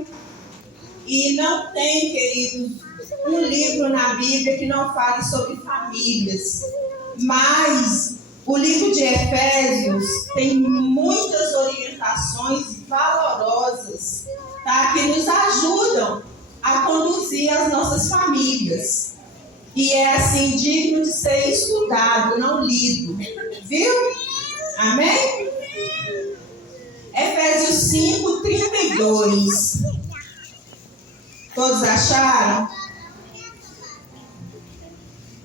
Evangelho e não tem, queridos, um livro na Bíblia que não fale sobre famílias. Mas o livro de Efésios tem muitas orientações valorosas, tá? Que nos ajudam a conduzir as nossas famílias. E é assim, digno de ser estudado, não lido. Viu? Amém? Efésios 5, 32. Todos acharam?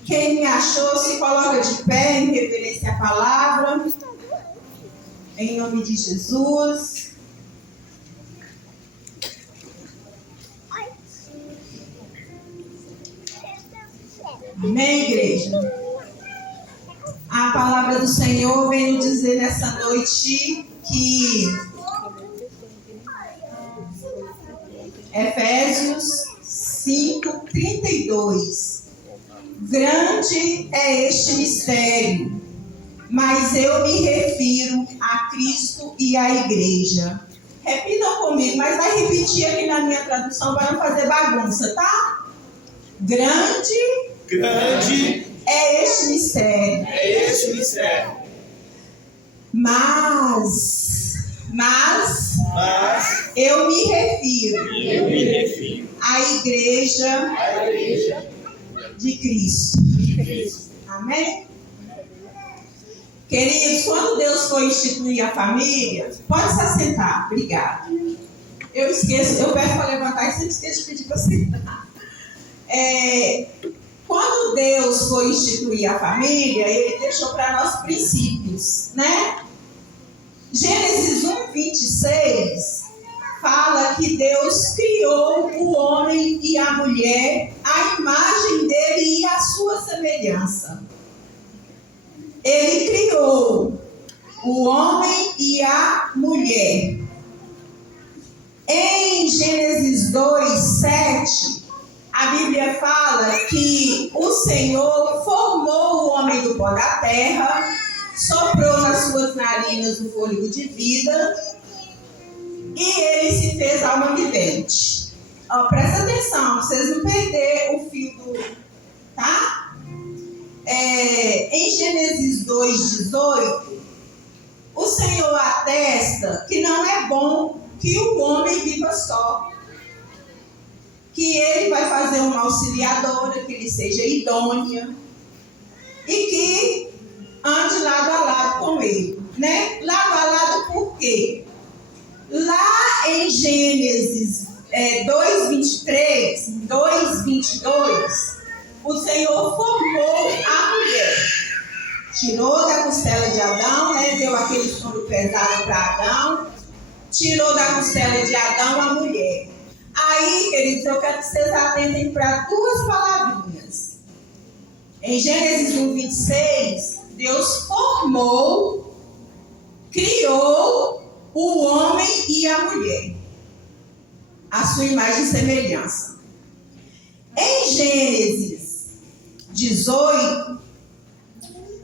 Quem me achou, se coloca de pé em reverência à palavra. Em nome de Jesus. Amém, igreja? A palavra do Senhor vem nos dizer nessa noite que Efésios 5, 32. Grande é este mistério, mas eu me refiro a Cristo e à igreja. Repitam comigo, mas vai repetir aqui na minha tradução para não fazer bagunça, tá? Grande é este mistério. Mas eu me refiro à igreja de Cristo. Amém? Queridos, quando Deus foi instituir a família, pode se assentar, obrigada. Eu peço para levantar e sempre esqueço de pedir para sentar. Quando Deus foi instituir a família, Ele deixou para nós princípios, né? Gênesis 1, 26 fala que Deus criou o homem e a mulher, à imagem dele e à sua semelhança. Ele criou o homem e a mulher. Em Gênesis 2, 7, a Bíblia fala que o Senhor formou o homem do pó da terra, soprou nas suas narinas o fôlego de vida e ele se fez alma vivente. Presta atenção, vocês não perderem o fio do... Tá? Em Gênesis 2,18, o Senhor atesta que não é bom que o homem viva só. Que ele vai fazer uma auxiliadora, que ele seja idônea e que ande lado a lado com ele, né? Lado a lado por quê? Lá em Gênesis 2:23, 2:22, o Senhor formou a mulher. Tirou da costela de Adão, né? Deu aquele sono pesado para Adão. Tirou da costela de Adão a mulher. Aí, queridos, eu quero que vocês atentem para duas palavrinhas. Em Gênesis 1:26, Deus formou, criou o homem e a mulher, a sua imagem e semelhança. Em Gênesis 18,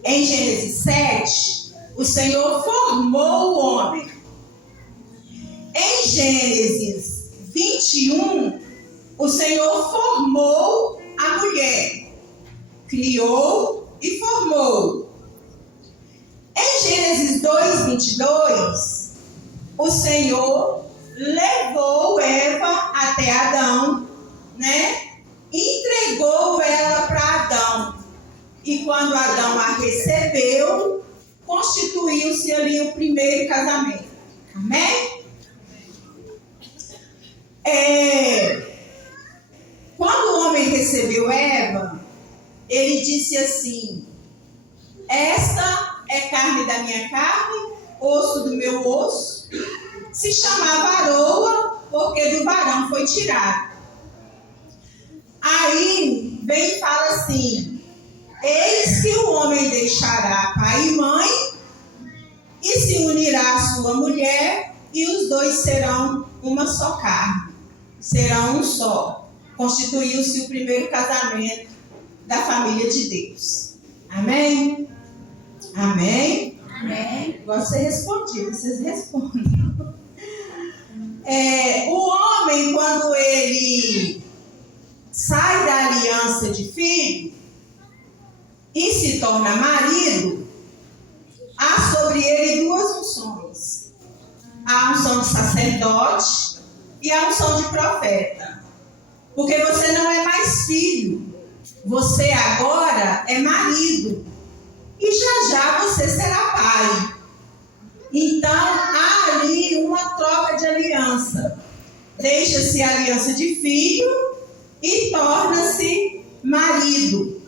em Gênesis 7, o Senhor formou o homem. Em Gênesis 21, o Senhor formou a mulher, criou e formou. Em Gênesis 2:22, o Senhor levou Eva até Adão, né? Entregou ela para Adão. E quando Adão a recebeu, constituiu-se ali o primeiro casamento. Amém? Quando o homem recebeu Eva, ele disse assim: esta é carne da minha carne, osso do meu osso. Se chamava Aroa, porque do varão foi tirado. Aí vem e fala assim: eis que o homem deixará pai e mãe e se unirá à sua mulher, e os dois serão uma só carne, serão um só. Constituiu-se o primeiro casamento da família de Deus. Amém? Amém? Amém. Gosto de ser respondido, vocês respondem. O homem torna marido, há sobre ele duas unções. A unção de sacerdote e a unção de profeta. Porque você não é mais filho, você agora é marido. E já você será pai. Então, há ali uma troca de aliança. Deixa-se a aliança de filho e torna-se marido.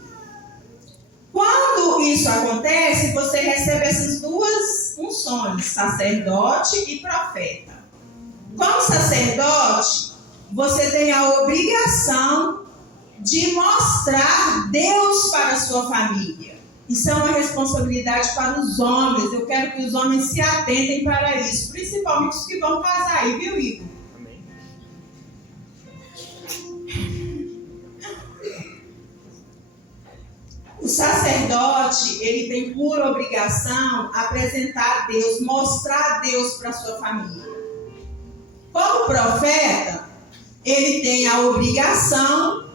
Quando isso acontece, você recebe essas duas funções, sacerdote e profeta. Como sacerdote, você tem a obrigação de mostrar Deus para a sua família. Isso é uma responsabilidade para os homens. Eu quero que os homens se atentem para isso, principalmente os que vão casar aí, viu, Igor? Amém. O sacerdote, ele tem por obrigação apresentar a Deus, mostrar a Deus para a sua família. Como profeta, ele tem a obrigação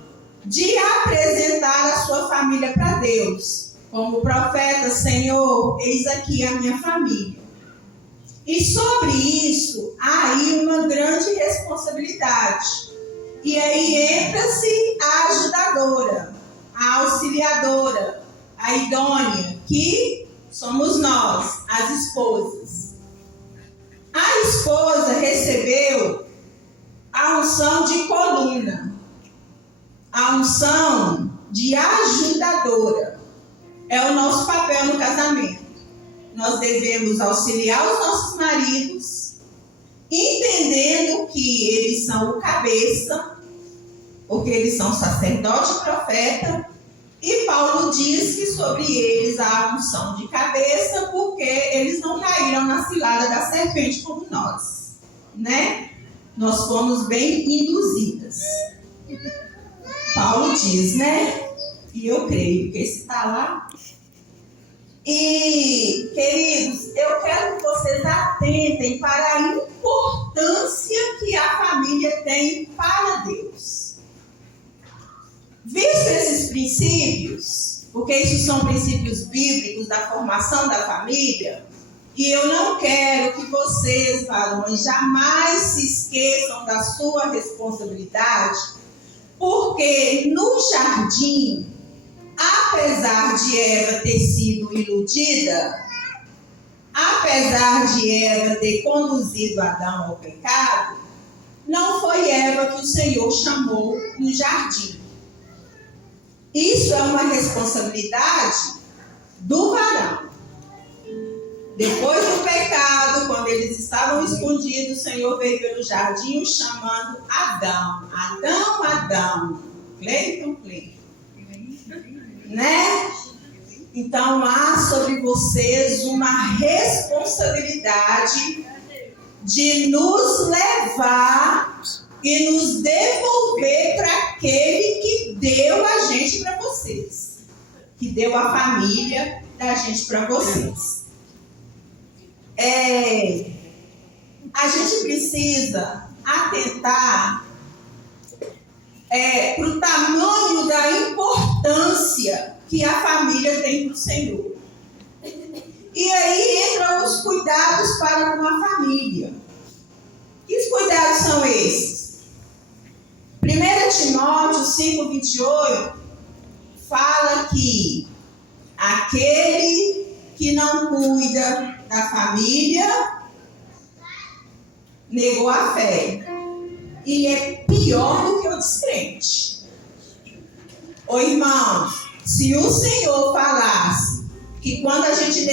de apresentar a sua família para Deus. Como profeta, Senhor, eis aqui a minha família. E sobre isso, há aí uma grande responsabilidade. E aí entra-se a ajudadora, a auxiliadora, a idônea, que somos nós, as esposas. A esposa recebeu a unção de coluna, a unção de ajudadora. É o nosso papel no casamento. Nós devemos auxiliar os nossos maridos, entendendo que eles são o cabeça, porque eles são sacerdote e profeta, e Paulo diz que sobre eles há unção de cabeça, porque eles não caíram na cilada da serpente como nós, né? Nós fomos bem induzidas. Paulo diz, né? E eu creio que esse está lá. E, queridos, eu quero que vocês atentem para a importância que a família tem para Deus. Visto esses princípios, porque esses são princípios bíblicos da formação da família, e eu não quero que vocês, varões, jamais se esqueçam da sua responsabilidade, porque no jardim, apesar de Eva ter sido iludida, apesar de Eva ter conduzido Adão ao pecado, não foi Eva que o Senhor chamou no jardim. Isso é uma responsabilidade do varão. Depois do pecado, quando eles estavam escondidos, o Senhor veio pelo jardim chamando Adão. Adão, Adão. Cleiton, Cleiton. Né? Então há sobre vocês uma responsabilidade de nos levar e nos devolver para aquele que deu a gente para vocês, que deu a família da gente para vocês. A gente precisa atentar para o tamanho da importância que a família tem para o Senhor. E aí entram os cuidados para uma família. Que cuidados são esses? 1 Timóteo 5,28 fala que aquele que não cuida da família negou a fé. E é pior do que o descrente. Ô irmãos, se o Senhor falasse que quando a gente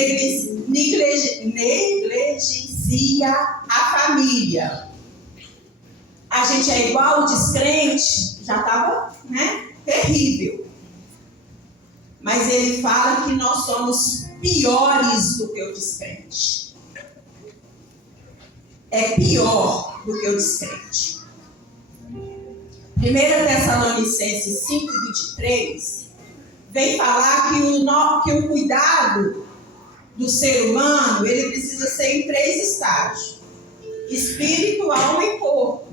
negligencia a família, a gente é igual o descrente, já estava, né, terrível. Mas ele fala que nós somos piores do que o descrente. É pior do que o descrente. 1 Tessalonicenses 5,23 vem falar que o cuidado do ser humano, ele precisa ser em 3 estágios: espírito, alma e corpo.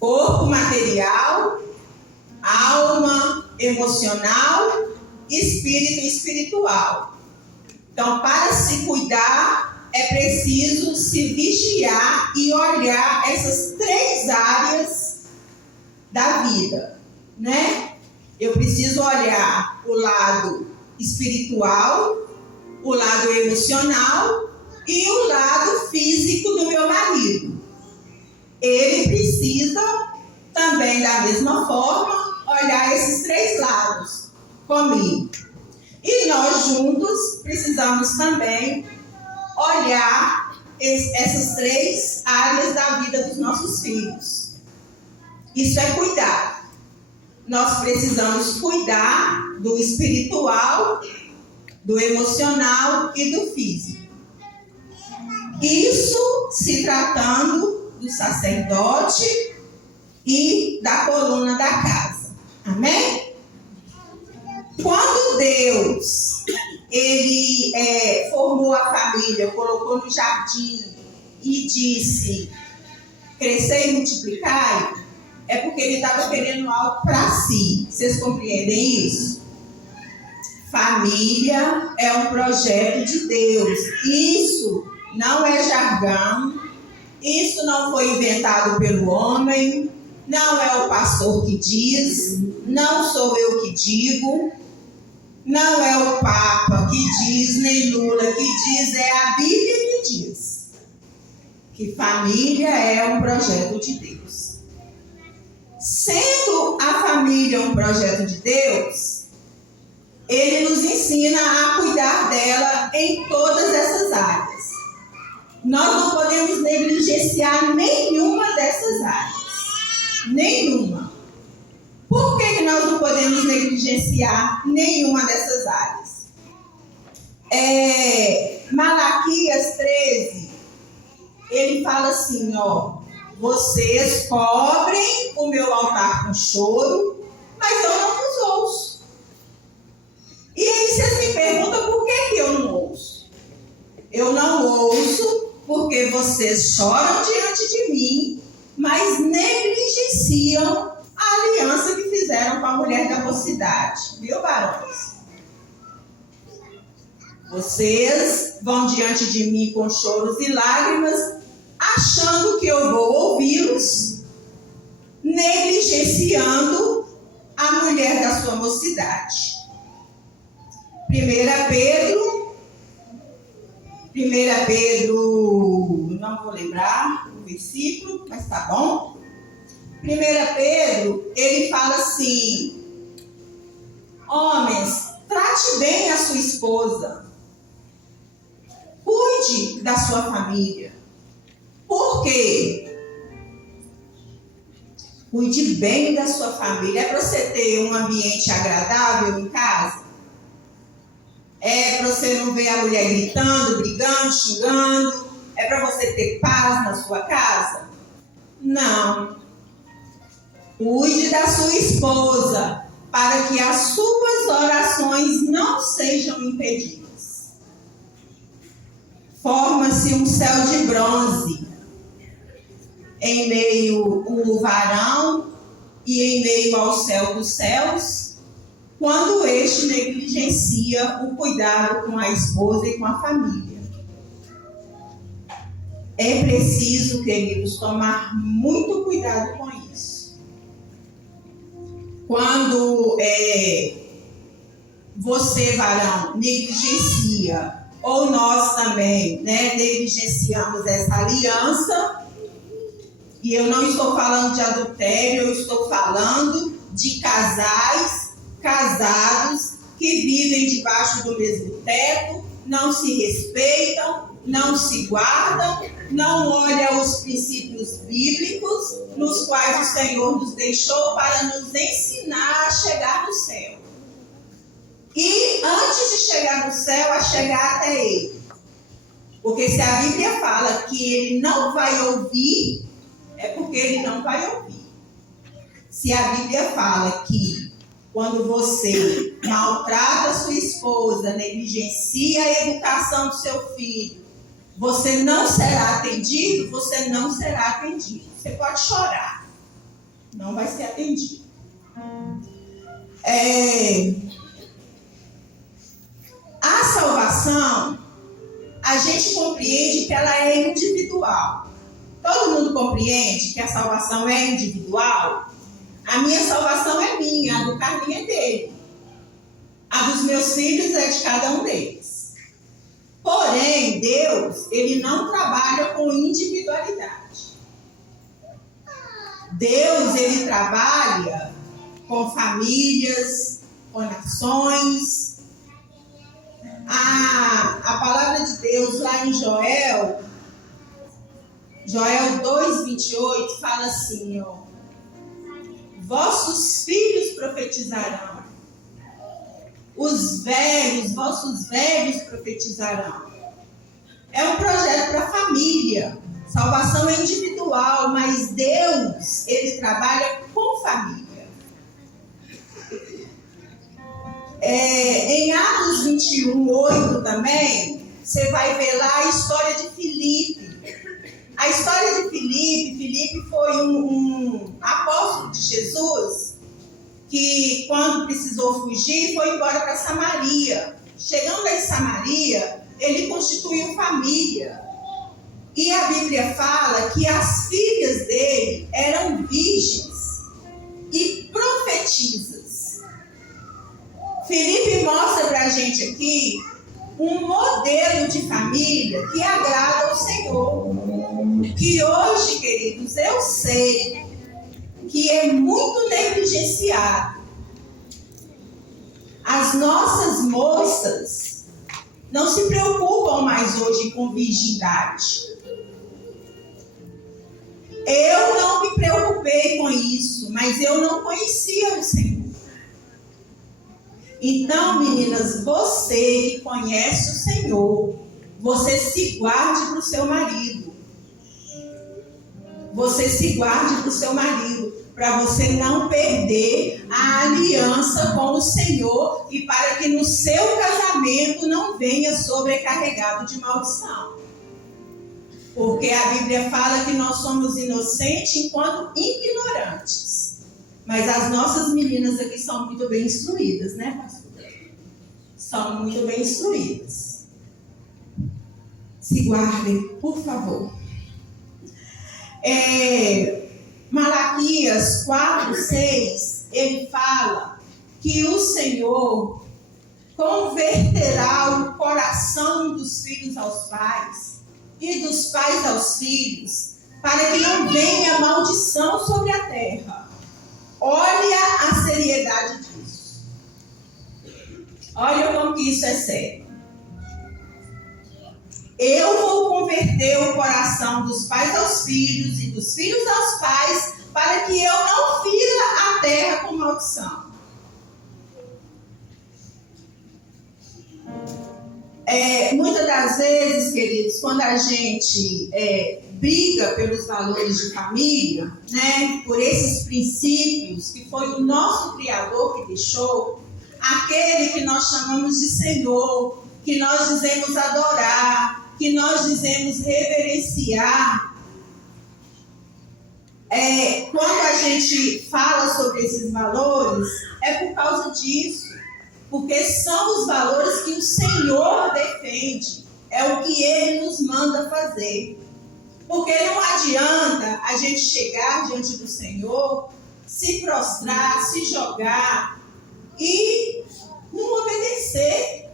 Corpo material, alma emocional espírito e espiritual. Então, para se cuidar, é preciso se vigiar e olhar essas 3 áreas da vida, né? Eu preciso olhar o lado espiritual, o lado emocional e o lado físico do meu marido. Ele precisa também, da mesma forma, olhar esses 3 lados comigo. E nós juntos precisamos também olhar essas 3 áreas da vida dos nossos filhos. Isso é cuidar. Nós precisamos cuidar do espiritual, do emocional e do físico. Isso se tratando do sacerdote e da coluna da casa. Amém? Quando Deus ele formou a família, colocou no jardim e disse: crescer e multiplicar, é porque ele estava querendo algo para si. Vocês compreendem isso? Família é um projeto de Deus. Isso não é jargão. Isso não foi inventado pelo homem. Não é o pastor que diz. Não sou eu que digo. Não é o Papa que diz, nem Lula que diz. É a Bíblia que diz que família é um projeto de Deus. Sendo a família um projeto de Deus, ele nos ensina a cuidar dela em todas essas áreas. Nós não podemos negligenciar nenhuma dessas áreas. Nenhuma. Por que nós não podemos negligenciar nenhuma dessas áreas? Malaquias 13, ele fala assim, vocês cobrem o meu altar com choro, mas eu não vos ouço. E aí vocês me perguntam por que eu não ouço? Eu não ouço porque vocês choram diante de mim, mas negligenciam a aliança que fizeram com a mulher da mocidade. Viu, varões? Vocês vão diante de mim com choros e lágrimas, achando que eu vou ouvi-los, negligenciando a mulher da sua mocidade. 1 Pedro, não vou lembrar o versículo, mas tá bom. 1 Pedro, ele fala assim: homens, trate bem a sua esposa, cuide da sua família. Por quê? Cuide bem da sua família. É para você ter um ambiente agradável em casa? É para você não ver a mulher gritando, brigando, xingando? É para você ter paz na sua casa? Não. Cuide da sua esposa, para que as suas orações não sejam impedidas. Forma-se um céu de bronze em meio ao varão e em meio ao céu dos céus, quando este negligencia o cuidado com a esposa e com a família. É preciso, queridos, tomar muito cuidado com isso. Quando você, varão, negligencia, ou nós também, negligenciamos essa aliança, e eu não estou falando de adultério, eu estou falando de casais casados que vivem debaixo do mesmo teto, não se respeitam, não se guardam, não olham os princípios bíblicos nos quais o Senhor nos deixou para nos ensinar a chegar no céu. E antes de chegar no céu, a chegar até Ele. Porque se a Bíblia fala que Ele não vai ouvir, é porque Ele não vai ouvir. Se a Bíblia fala que quando você maltrata sua esposa, negligencia a educação do seu filho, você não será atendido, você não será atendido. Você pode chorar, não vai ser atendido. salvação, a gente compreende que ela é individual. Todo mundo compreende que a salvação é individual? A minha salvação é minha, a do Carlinhos é dele. A dos meus filhos é de cada um deles. Porém, Deus, ele não trabalha com individualidade. Deus, ele trabalha com famílias, com nações. A palavra de Deus lá em Joel 2:28 fala assim, ó: vossos filhos profetizarão, vossos velhos profetizarão. É um projeto para a família. Salvação é individual, mas Deus, ele trabalha com família. Em Atos 21:8 também, você vai ver lá a história de Filipe. A história de Filipe foi um apóstolo de Jesus que, quando precisou fugir, foi embora para Samaria. Chegando em Samaria, ele constituiu família. E a Bíblia fala que as filhas dele eram virgens e profetisas. Filipe mostra para a gente aqui um modelo de família que agrada ao Senhor. Que hoje, queridos, eu sei que é muito negligenciado. As nossas moças não se preocupam mais hoje com virgindade. Eu não me preocupei com isso, mas eu não conhecia o Senhor. Então, meninas, você que conhece o Senhor, você se guarde para o seu marido. Você se guarde para o seu marido, para você não perder a aliança com o Senhor e para que no seu casamento não venha sobrecarregado de maldição. Porque a Bíblia fala que nós somos inocentes enquanto ignorantes. Mas as nossas meninas aqui são muito bem instruídas, né, pastor? São muito bem instruídas. Se guardem, por favor. Malaquias 4:6, ele fala que o Senhor converterá o coração dos filhos aos pais e dos pais aos filhos, para que não venha maldição sobre a terra. Olha a seriedade disso. Olha como que isso é sério. Eu vou converter o coração dos pais aos filhos e dos filhos aos pais, para que eu não fira a terra com maldição. Muitas das vezes, queridos, quando a gente briga pelos valores de família, né, por esses princípios que foi o nosso Criador que deixou, aquele que nós chamamos de Senhor, que nós dizemos adorar, que nós dizemos reverenciar, quando a gente fala sobre esses valores, é por causa disso. Porque são os valores que o Senhor defende. É o que Ele nos manda fazer. Porque não adianta a gente chegar diante do Senhor, se prostrar, se jogar e não obedecer.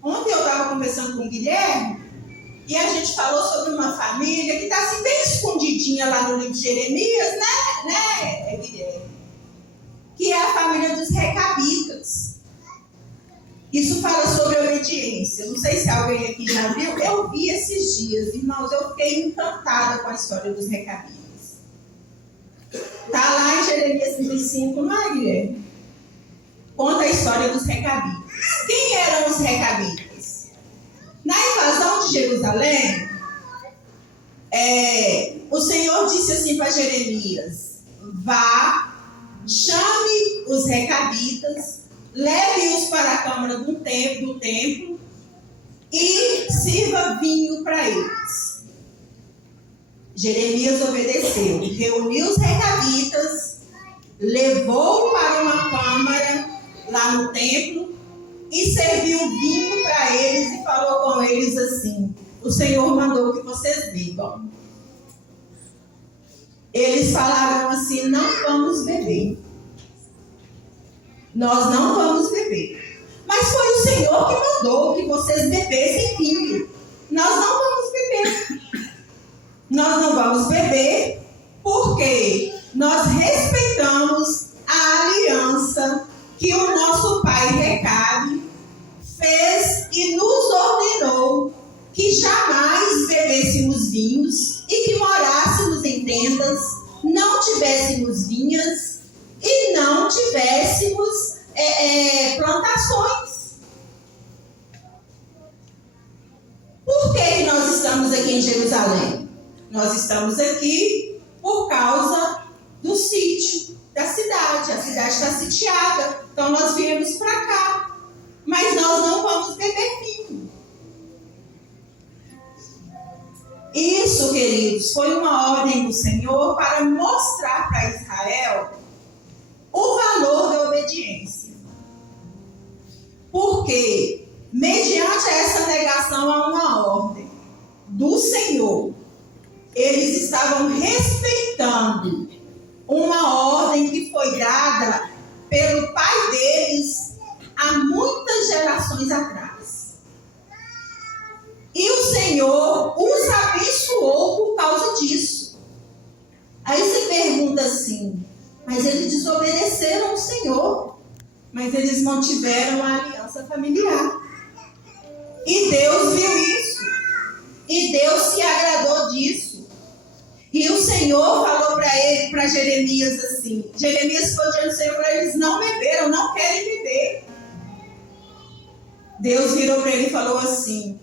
Ontem eu estava conversando com o Guilherme e a gente falou sobre uma família que está assim bem escondidinha lá no livro de Jeremias, né, Guilherme? Que é a família dos recabitas. Isso fala sobre obediência. Não sei se alguém aqui já viu. Eu vi esses dias, irmãos. Eu fiquei encantada com a história dos recabitas. Está lá em Jeremias 35, não é, Guilherme? Conta a história dos recabitas. Quem eram os recabitas? Na invasão de Jerusalém, o Senhor disse assim para Jeremias: vá, chame os recabitas, leve-os para a câmara do templo e sirva vinho para eles. Jeremias obedeceu, reuniu os recabitas, levou para uma câmara lá no templo e serviu vinho para eles e falou com eles assim: o Senhor mandou que vocês bebam. Eles falaram assim: não vamos beber. Nós não vamos beber. Mas foi o Senhor que mandou que vocês bebessem vinho. Nós não vamos beber. Nós não vamos beber porque nós respeitamos a aliança que o nosso pai Recabe fez e nos ordenou que jamais bebêssemos vinhos e que morássemos em tendas, não tivéssemos vinhas e não tivéssemos plantações. Por que nós estamos aqui em Jerusalém? Nós estamos aqui por causa do sítio da cidade. A cidade está sitiada, então nós viemos para cá. Mas nós não vamos beber vinho. Isso, queridos, foi uma ordem do Senhor para mostrar para Israel o valor da obediência. Porque, mediante essa negação a uma ordem do Senhor, eles estavam respeitando uma ordem que foi dada pelo pai deles há muitas gerações atrás. E o Senhor os abençoou por causa disso. Aí você pergunta assim: mas eles desobedeceram ao Senhor, mas eles mantiveram a aliança familiar. E Deus viu isso. E Deus se agradou disso. E o Senhor falou para Jeremias assim: Jeremias foi diante do Senhor para eles: não beberam, não querem beber. Deus virou para ele e falou assim: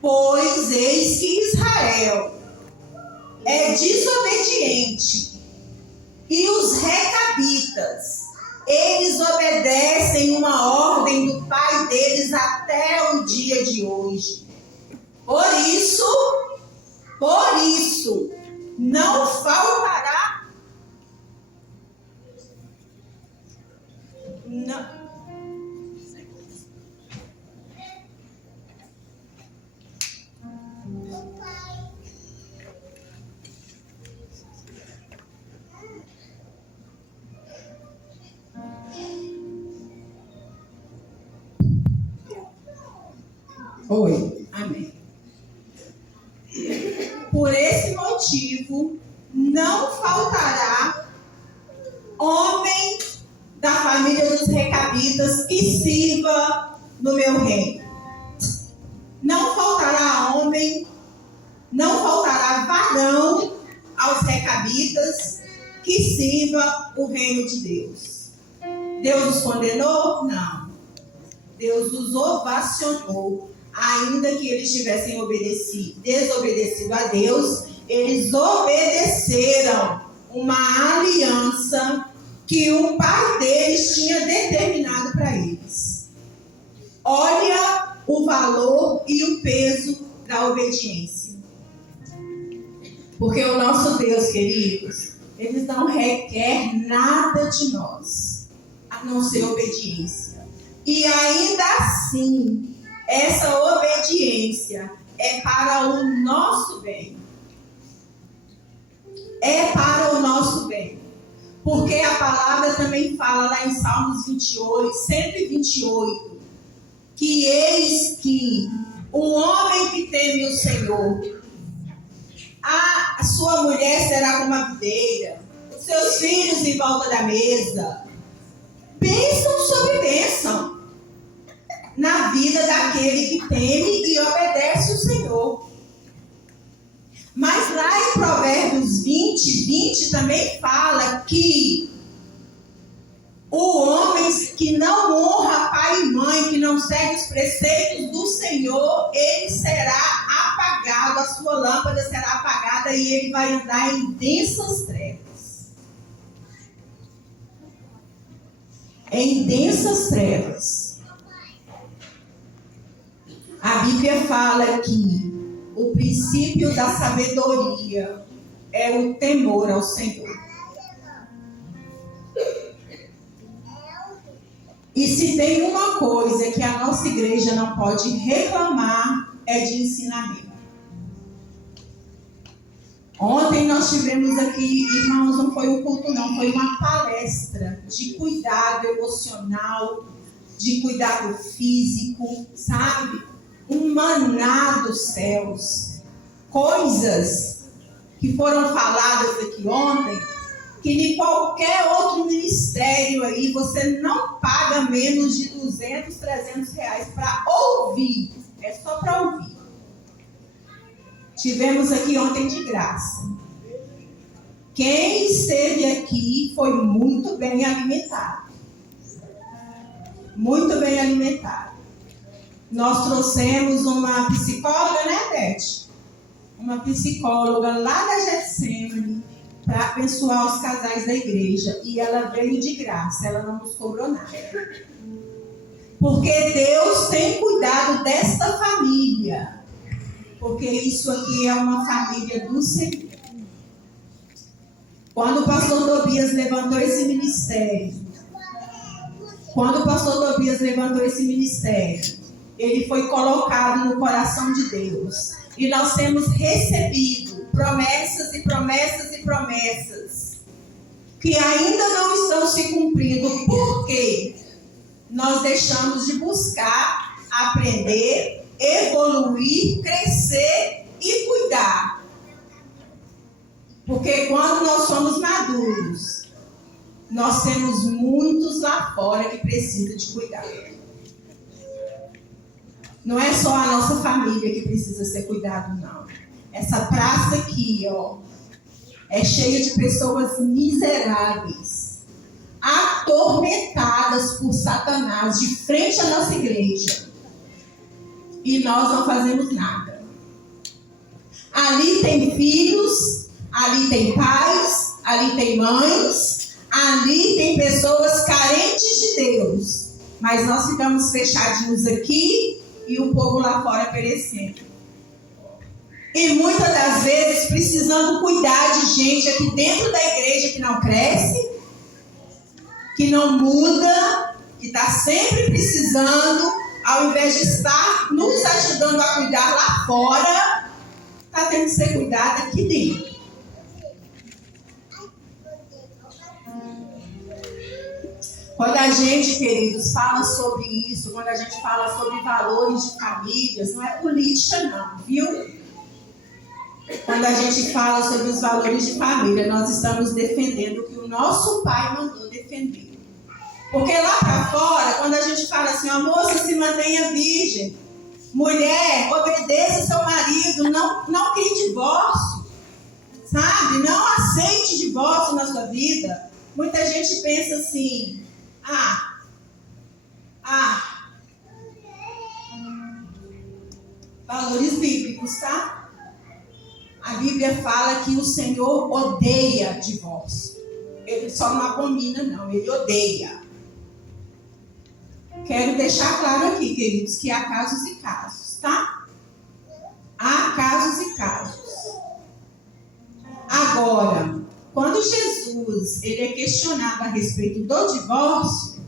pois eis que Israel é desobediente e os recabitas, eles obedecem uma ordem do pai deles até o dia de hoje. Por isso, não faltará. Não. Oi, amém. Por esse motivo, não faltará homem da família dos recabitas que sirva no meu reino. Não faltará homem, não faltará varão aos recabitas que sirva o reino de Deus. Deus os condenou? Não. Deus os ovacionou. Ainda que eles tivessem desobedecido a Deus, eles obedeceram uma aliança que o pai deles tinha determinado para eles. Olha o valor e o peso da obediência. Porque o nosso Deus, queridos, ele não requer nada de nós, a não ser obediência. E ainda assim, essa obediência é para o nosso bem. É para o nosso bem. Porque a palavra também fala lá em Salmos 128, que eis que o homem que teme o Senhor, a sua mulher será como a videira, os seus filhos em volta da mesa. Bênção sobre bênção na vida daquele que teme e obedece o Senhor. Mas lá em Provérbios 20 também fala que o homem que não honra pai e mãe, que não segue os preceitos do Senhor, ele será apagado, a sua lâmpada será apagada e ele vai andar em densas trevas. Em densas trevas. A Bíblia fala que o princípio da sabedoria é o temor ao Senhor. E se tem uma coisa que a nossa igreja não pode reclamar, é de ensinamento. Ontem nós tivemos aqui, irmãos, não foi um culto não, foi uma palestra de cuidado emocional, de cuidado físico, sabe? Um maná dos céus. Coisas que foram faladas aqui ontem, que em qualquer outro ministério aí, você não paga menos de 200, 300 reais para ouvir. É só para ouvir. Tivemos aqui ontem de graça. Quem esteve aqui foi muito bem alimentado. Muito bem alimentado. Nós trouxemos uma psicóloga, né, Beth? Uma psicóloga lá da Getsemane para abençoar os casais da igreja. E ela veio de graça, ela não nos cobrou nada. Porque Deus tem cuidado desta família. Porque isso aqui é uma família do Senhor. Quando o pastor Tobias levantou esse ministério, ele foi colocado no coração de Deus. E nós temos recebido promessas e promessas e promessas que ainda não estão se cumprindo. Por quê? Nós deixamos de buscar, aprender, evoluir, crescer e cuidar. Porque quando nós somos maduros, nós temos muitos lá fora que precisam de cuidar. Não é só a nossa família que precisa ser cuidado, não. Essa praça aqui, ó, é cheia de pessoas miseráveis, atormentadas por Satanás de frente à nossa igreja. E nós não fazemos nada. Ali tem filhos, ali tem pais, ali tem mães, ali tem pessoas carentes de Deus. Mas nós ficamos fechadinhos aqui e o povo lá fora perecendo. E muitas das vezes precisando cuidar de gente aqui dentro da igreja que não cresce, que não muda, que está sempre precisando, ao invés de estar nos ajudando a cuidar lá fora, está tendo que ser cuidado aqui dentro. Quando a gente, queridos, fala sobre isso, quando a gente fala sobre valores de famílias, não é política não, viu? Quando a gente fala sobre os valores de família, nós estamos defendendo o que o nosso pai mandou defender. Porque lá para fora, quando a gente fala assim, a moça se mantenha virgem, mulher, obedeça seu marido, não crie divórcio, sabe? Não aceite divórcio na sua vida. Muita gente pensa assim, valores bíblicos, tá? A Bíblia fala que o Senhor odeia divórcio. Ele só não abomina, não. Ele odeia. Quero deixar claro aqui, queridos, que há casos e casos, tá? Há casos e casos. Agora, quando Jesus ele é questionado a respeito do divórcio,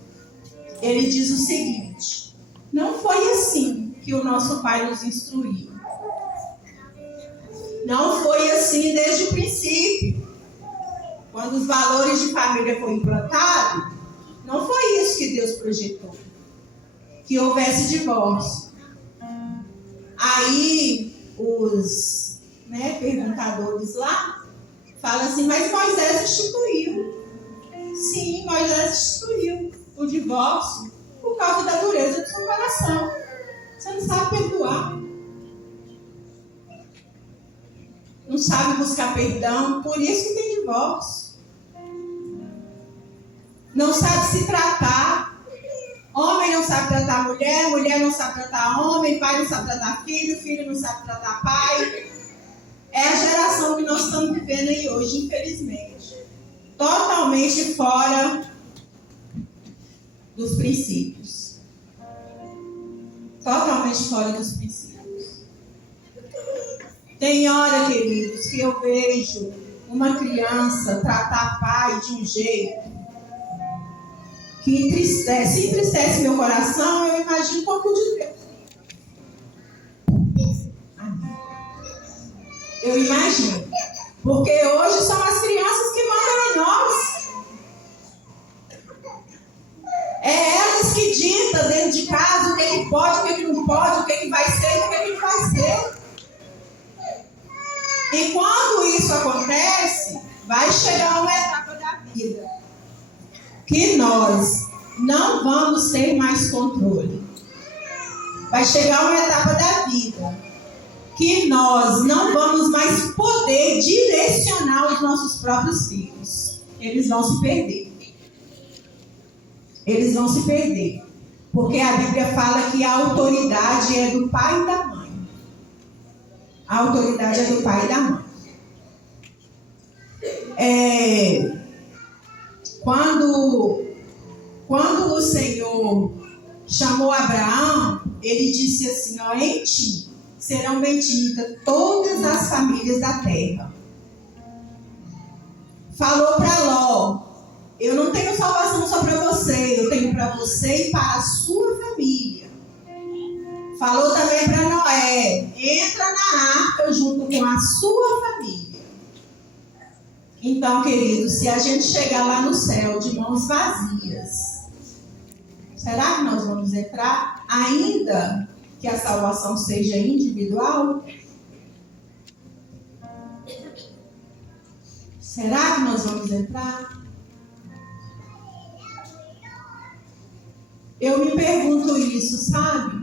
ele diz o seguinte: não foi assim que o nosso pai nos instruiu. Não foi assim desde o princípio. Quando os valores de família foram implantados, não foi isso que Deus projetou. Que houvesse divórcio. Aí os perguntadores lá falam assim, mas Moisés instituiu. Sim, Moisés instituiu o divórcio por causa da dureza do seu coração. Você não sabe perdoar. Não sabe buscar perdão, por isso que tem divórcio. Não sabe se tratar. Homem não sabe tratar mulher, mulher não sabe tratar homem, pai não sabe tratar filho, filho não sabe tratar pai. É a geração que nós estamos vivendo aí hoje, infelizmente. Totalmente fora dos princípios. Totalmente fora dos princípios. Tem hora, queridos, que eu vejo uma criança tratar pai de um jeito que entristece meu coração, eu imagino um pouco de Deus. Amém. Eu imagino. Porque hoje são as crianças que mandam em nós. É elas que ditam dentro de casa o que pode, o que não pode, o que vai ser e o que não vai ser. E quando isso acontece, vai chegar uma etapa da vida que nós não vamos ter mais controle. Vai chegar uma etapa da vida que nós não vamos mais poder direcionar os nossos próprios filhos. Eles vão se perder. Eles vão se perder. Porque a Bíblia fala que a autoridade é do pai e da mãe. A autoridade é do pai e da mãe. Quando o Senhor chamou Abraão, ele disse assim, ó, em ti serão benditas todas as famílias da terra. Falou para Ló, eu não tenho salvação só para você, eu tenho para você e para a sua família. Falou também para Noé, entra na arca junto com a sua família. Então, queridos, se a gente chegar lá no céu de mãos vazias, será que nós vamos entrar? Ainda que a salvação seja individual? Será que nós vamos entrar? Eu me pergunto isso, sabe?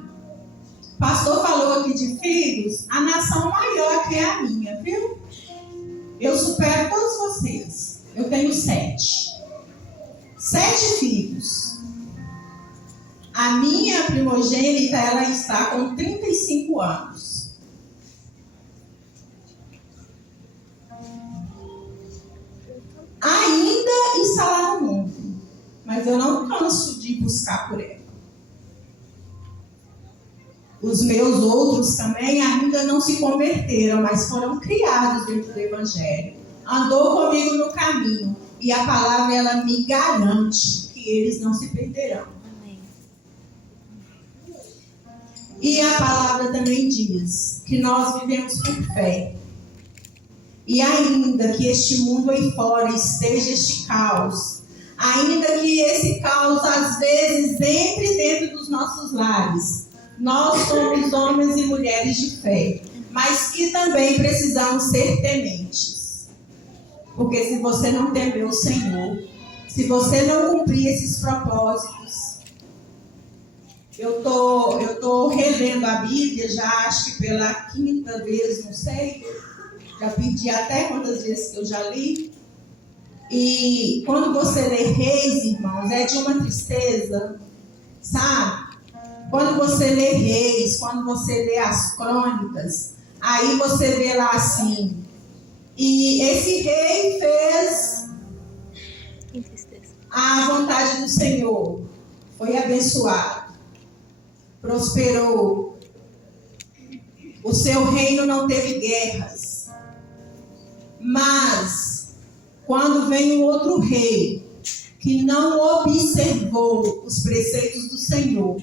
O pastor falou aqui de filhos, a nação maior que é a minha, viu? Eu supero todos vocês. Eu tenho 7. 7 filhos. A minha primogênita, ela está com 35 anos. Ainda está lá no mundo. Mas eu não canso de buscar por ela. Os meus outros também ainda não se converteram, mas foram criados dentro do Evangelho. Andou comigo no caminho. E a palavra, ela me garante que eles não se perderão. Amém. E a palavra também diz que nós vivemos por fé. E ainda que este mundo aí fora esteja este caos, ainda que esse caos às vezes entre dentro dos nossos lares, nós somos homens e mulheres de fé, mas que também precisamos ser tementes. Porque se você não temer o Senhor, se você não cumprir esses propósitos, eu tô relendo a Bíblia, já acho que pela 5ª vez, não sei, já perdi até quantas vezes que eu já li. E quando você lê Reis, irmãos, é de uma tristeza, sabe? Quando você lê Reis, quando você lê as crônicas, aí você vê lá assim, e esse rei fez a vontade do Senhor, foi abençoado, prosperou, o seu reino não teve guerras, mas quando vem um outro rei que não observou os preceitos do Senhor,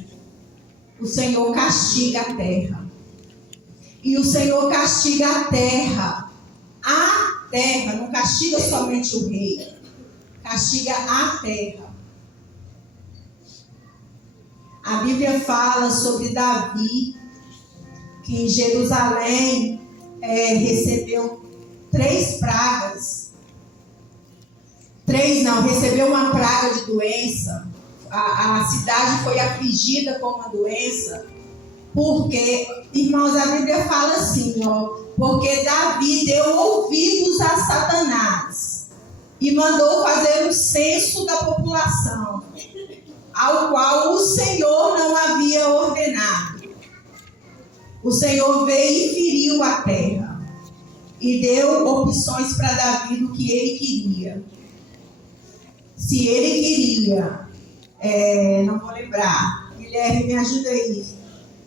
o Senhor castiga a terra. E o Senhor castiga a terra. A terra, não castiga somente o rei. Castiga a terra. A Bíblia fala sobre Davi, que em Jerusalém recebeu 3 pragas. 3 não, recebeu uma praga de doença. A cidade foi afligida com uma doença, porque, irmãos, a Bíblia fala assim, ó, porque Davi deu ouvidos a Satanás e mandou fazer um censo da população, ao qual o Senhor não havia ordenado. O Senhor veio e feriu a terra e deu opções para Davi do que ele queria. Se ele queria... não vou lembrar. Guilherme, me ajuda aí.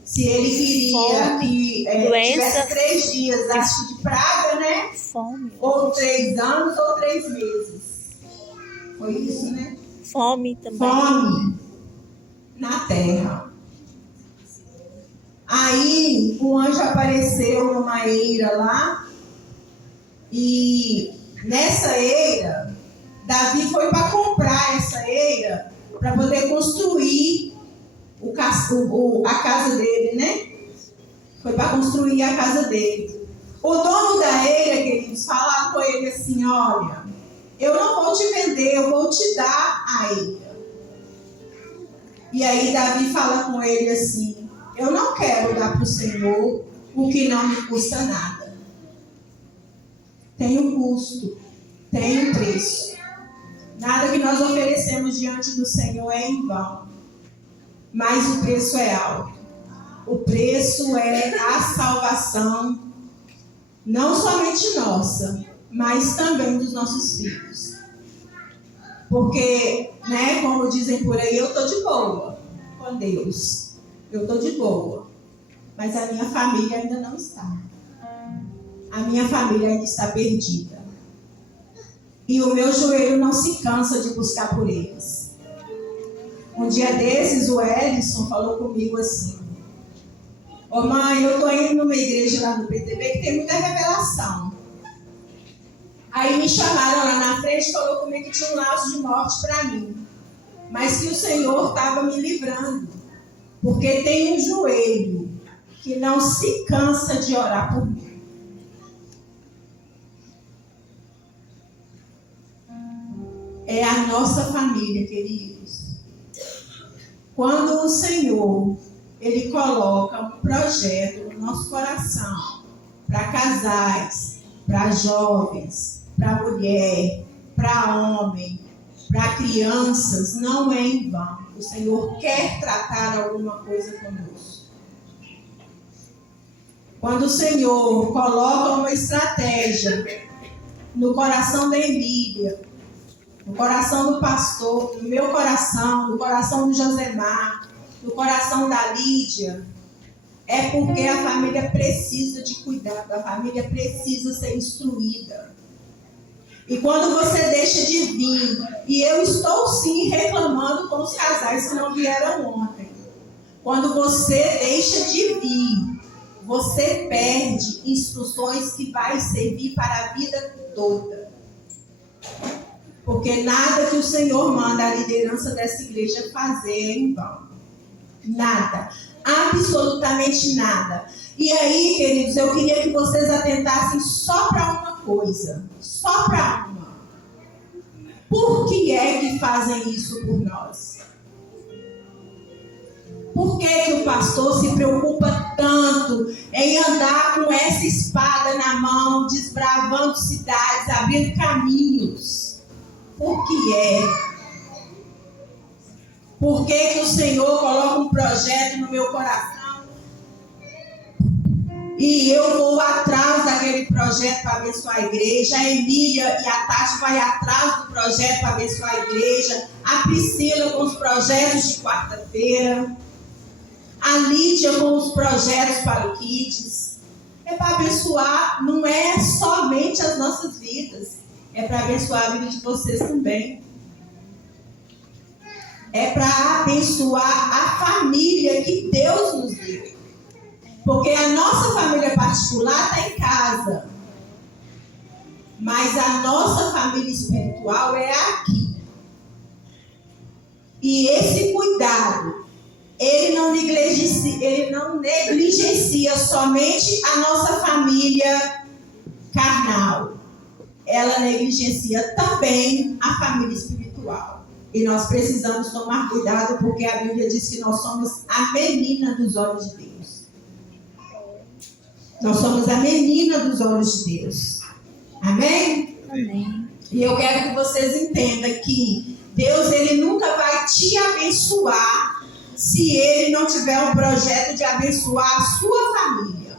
Se ele queria que tivesse 3 dias, acho de praga, né? Fome. Ou 3 anos ou 3 meses. Foi isso, né? Fome também. Fome na terra. Aí um anjo apareceu numa eira lá, e nessa eira, Davi foi para comprar essa eira para poder construir a casa dele, né? Foi para construir a casa dele. O dono da eira, queridos, falava com ele assim: olha, eu não vou te vender, eu vou te dar a eira. E aí Davi fala com ele assim: eu não quero dar para o Senhor o que não me custa nada. Tem um custo, tem um preço. Nada que nós oferecemos diante do Senhor é em vão. Mas o preço é alto. O preço é a salvação, não somente nossa, mas também dos nossos filhos. Porque, né, como dizem por aí, eu estou de boa com Deus. Eu estou de boa. Mas a minha família ainda não está. A minha família ainda está perdida. E o meu joelho não se cansa de buscar por eles. Um dia desses, o Ellison falou comigo assim: ô mãe, eu estou indo numa igreja lá no PTB que tem muita revelação. Aí me chamaram lá na frente e falou comigo que tinha um laço de morte para mim. Mas que o Senhor estava me livrando. Porque tem um joelho que não se cansa de orar por mim. É a nossa família, queridos. Quando o Senhor, Ele coloca um projeto no nosso coração, para casais, para jovens, para mulher, para homem, para crianças, não é em vão. O Senhor quer tratar alguma coisa conosco. Quando o Senhor coloca uma estratégia no coração da Emília, no coração do pastor, no meu coração, no coração do Josemar, no coração da Lídia, é porque a família precisa de cuidado, a família precisa ser instruída. E quando você deixa de vir, e eu estou sim reclamando com os casais que não vieram ontem, quando você deixa de vir, você perde instruções que vai servir para a vida toda. Porque nada que o Senhor manda a liderança dessa igreja fazer é em vão. Nada. Absolutamente nada. E aí, queridos, eu queria que vocês atentassem só para uma coisa. Só para uma. Por que é que fazem isso por nós? Por que o pastor se preocupa tanto em andar com essa espada na mão, desbravando cidades, abrindo caminhos? Por que é? Por que o Senhor coloca um projeto no meu coração e eu vou atrás daquele projeto para abençoar a igreja? A Emília e a Tati vai atrás do projeto para abençoar a igreja. A Priscila com os projetos de quarta-feira. A Lídia com os projetos para o Kids. É para abençoar, não é somente as nossas vidas. É para abençoar a vida de vocês também. É para abençoar a família que Deus nos deu. Porque a nossa família particular está em casa. Mas a nossa família espiritual é aqui. E esse cuidado, ele não negligencia somente a nossa família carnal. Ela negligencia também a família espiritual. E nós precisamos tomar cuidado, porque a Bíblia diz que nós somos a menina dos olhos de Deus. Nós somos a menina dos olhos de Deus. Amém? Amém. E eu quero que vocês entendam que Deus, Ele nunca vai te abençoar se Ele não tiver um projeto de abençoar a sua família.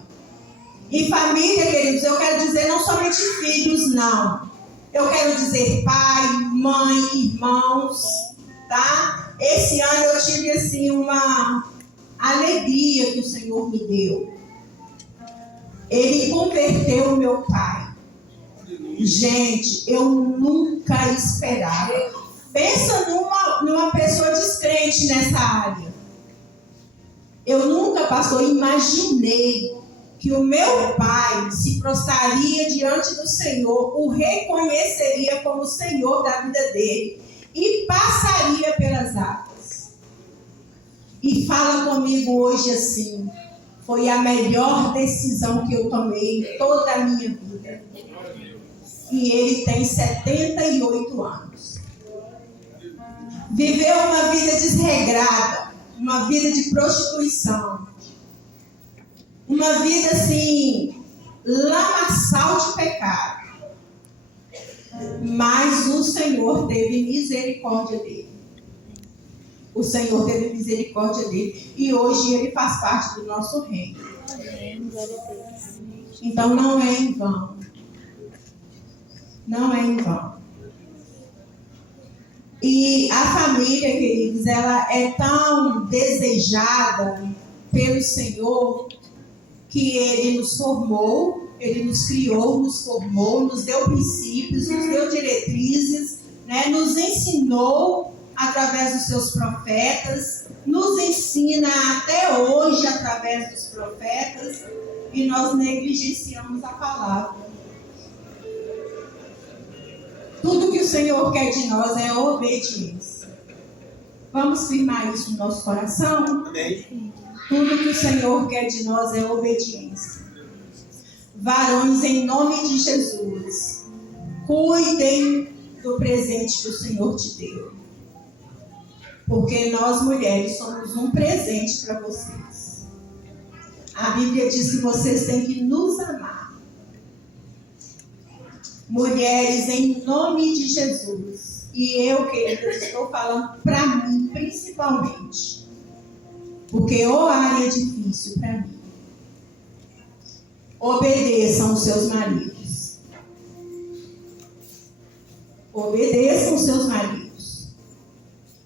E família, queridos, eu quero dizer não somente filhos, não. Eu quero dizer pai, mãe, irmãos, tá? Esse ano eu tive, assim, uma alegria que o Senhor me deu. Ele converteu o meu pai. Gente, eu nunca esperava. Pensa numa crente nessa área. Eu nunca, pastor, imaginei que o meu pai se prostraria diante do Senhor, o reconheceria como o Senhor da vida dele e passaria pelas águas. E fala comigo hoje assim: foi a melhor decisão que eu tomei em toda a minha vida. E ele tem 78 anos. Viveu uma vida desregrada, uma vida de prostituição, uma vida assim, lamaçal de pecado. Mas o Senhor teve misericórdia dele. O Senhor teve misericórdia dele. E hoje ele faz parte do nosso reino. Então não é em vão. Não é em vão. E a família, queridos, ela é tão desejada pelo Senhor que Ele nos formou, Ele nos criou, nos formou, nos deu princípios, nos deu diretrizes, né? Nos ensinou através dos seus profetas, nos ensina até hoje através dos profetas, e nós negligenciamos a palavra. Tudo que o Senhor quer de nós é obediência. Vamos firmar isso no nosso coração? Amém. Tudo que o Senhor quer de nós é obediência. Varões, em nome de Jesus, cuidem do presente que o Senhor te deu. Porque nós, mulheres, somos um presente para vocês. A Bíblia diz que vocês têm que nos amar. Mulheres, em nome de Jesus. E eu, queridas, estou falando para mim, principalmente. Porque a área é difícil para mim. Obedeçam os seus maridos. Obedeçam os seus maridos.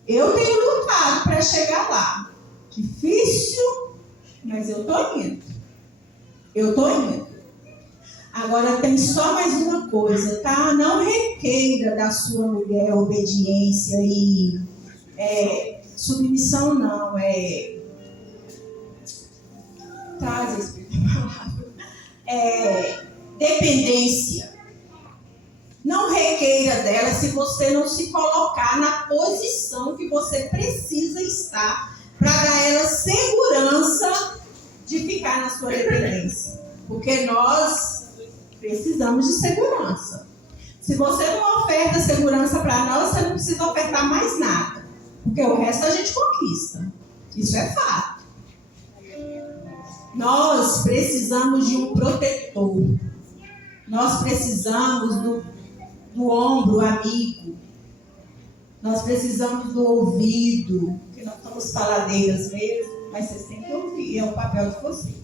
Eu tenho lutado para chegar lá. Difícil, mas eu estou indo. Eu estou indo. Agora tem só mais uma coisa, tá? Não requeira da sua mulher obediência e submissão, não. Traz a Espírito palavra. Dependência. Não requeira dela se você não se colocar na posição que você precisa estar para dar a ela segurança de ficar na sua dependência. Porque nós precisamos de segurança. Se você não oferta segurança para nós, você não precisa ofertar mais nada. Porque o resto a gente conquista. Isso é fato. Nós precisamos de um protetor. Nós precisamos do ombro amigo. Nós precisamos do ouvido. Porque nós somos faladeiras mesmo, mas vocês têm que ouvir. É o papel de vocês.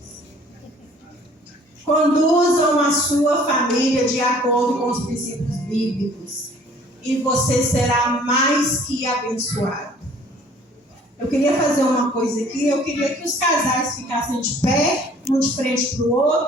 Conduzam a sua família de acordo com os princípios bíblicos e você será mais que abençoado. Eu queria fazer uma coisa aqui, eu queria que os casais ficassem de pé, um de frente para o outro.